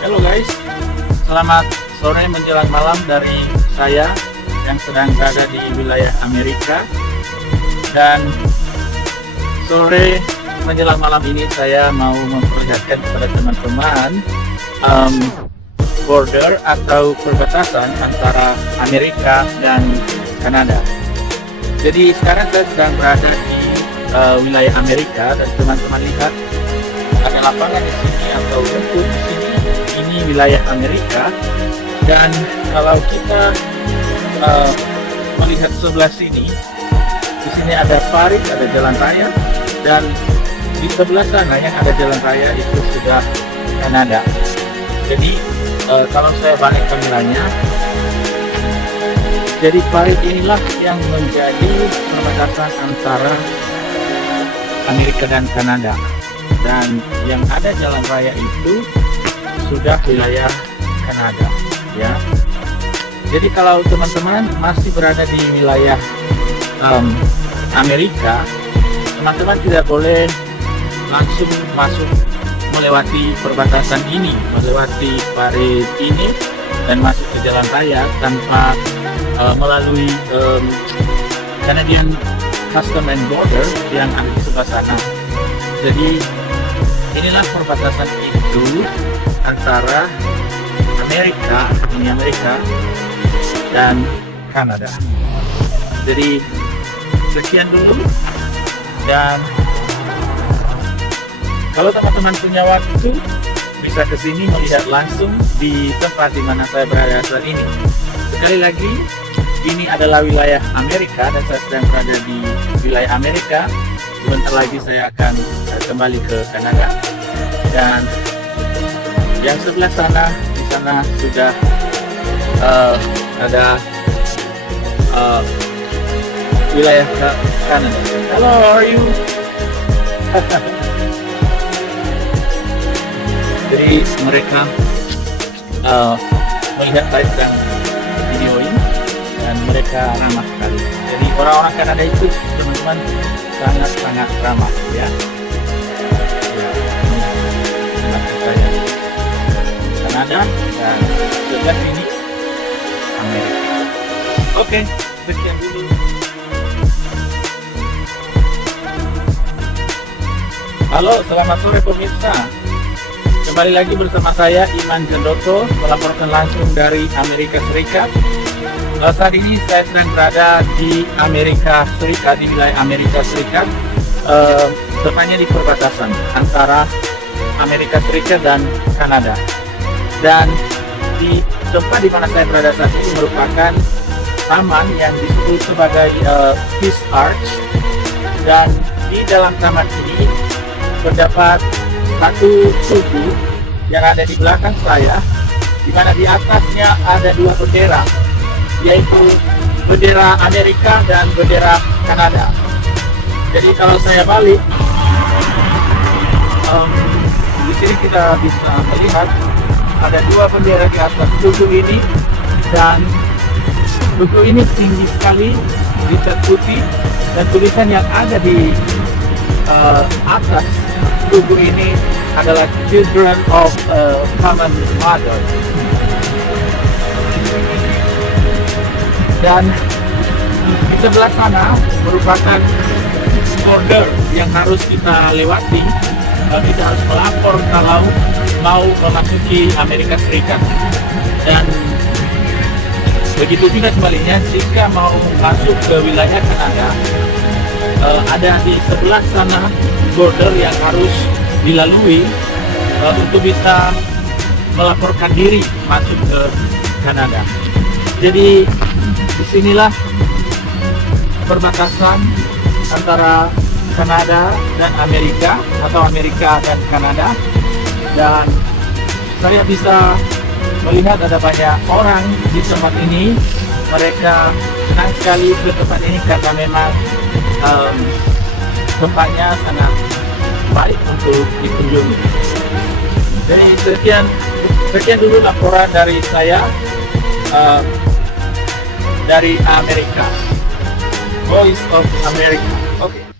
Halo guys, selamat sore menjelang malam dari saya yang sedang berada di wilayah Amerika. Dan sore menjelang malam ini saya mau memperlihatkan kepada teman-teman border atau perbatasan antara Amerika dan Kanada. Jadi sekarang saya sedang berada di wilayah Amerika, dan teman-teman lihat ada lapangan di sini atau rumput di sini. Ini wilayah Amerika, dan kalau kita melihat sebelah sini, di sini ada parit, ada jalan raya, dan di sebelah sana yang ada jalan raya itu sudah Kanada. Jadi kalau saya balik kameranya, jadi parit inilah yang menjadi perbatasan antara Amerika dan Kanada, dan yang ada jalan raya itu sudah wilayah Kanada, ya. Jadi kalau teman-teman masih berada di wilayah Amerika, teman-teman tidak boleh langsung masuk melewati perbatasan ini, melewati parit ini dan masuk ke jalan raya tanpa melalui Canadian Custom and Border yang ada di sebelah sana. Jadi inilah perbatasan itu antara Amerika dan Kanada. Jadi sekian dulu, dan kalau teman-teman punya waktu bisa ke sini melihat langsung di tempat di mana saya berada saat ini. Sekali lagi, ini adalah wilayah Amerika dan saya sedang berada di wilayah Amerika. Sebentar lagi saya akan kembali ke Kanada, dan yang sebelah sana, di sana sudah ada wilayah Kanada. Hello, how are you? Jadi mereka melihat saya sedang videoin, dan mereka ramah sekali. Jadi orang-orang Kanada itu, teman-teman, sangat-sangat ramah, ya. Saya Kanada, dan sebelah sini Amerika. Oke, sekian dulu. Halo, selamat sore pemirsa. Kembali lagi bersama saya Iman Jendoto, melaporkan langsung dari Amerika Serikat. Saat ini saya sedang berada di Amerika Serikat, di wilayah Amerika Serikat, tepatnya di perbatasan antara Amerika Serikat dan Kanada. Dan di tempat di mana saya berada saat ini merupakan taman yang disebut sebagai Peace Arch, dan di dalam taman ini terdapat satu tugu yang ada di belakang saya, di mana di atasnya ada dua bendera, yaitu bendera Amerika dan bendera Kanada. Jadi kalau saya balik, di sini kita bisa melihat ada dua bendera di atas tugu ini, dan tugu ini tinggi sekali, dicat putih, dan tulisan yang ada di atas tugu ini adalah Children of Common Mother. Dan di sebelah sana merupakan border yang harus kita lewati. Kita harus melapor kalau mau memasuki Amerika Serikat, dan begitu juga sebaliknya jika mau masuk ke wilayah Kanada. Ada di sebelah sana border yang harus dilalui untuk bisa melaporkan diri masuk ke Kanada. Jadi disinilah perbatasan antara Kanada dan Amerika, atau Amerika dan Kanada. Dan saya bisa melihat ada banyak orang di tempat ini. Mereka senang sekali ke tempat ini karena memang tempatnya sangat baik untuk dikunjungi. Jadi sekian dulu laporan dari saya dari Amerika, Voice of America. Oke.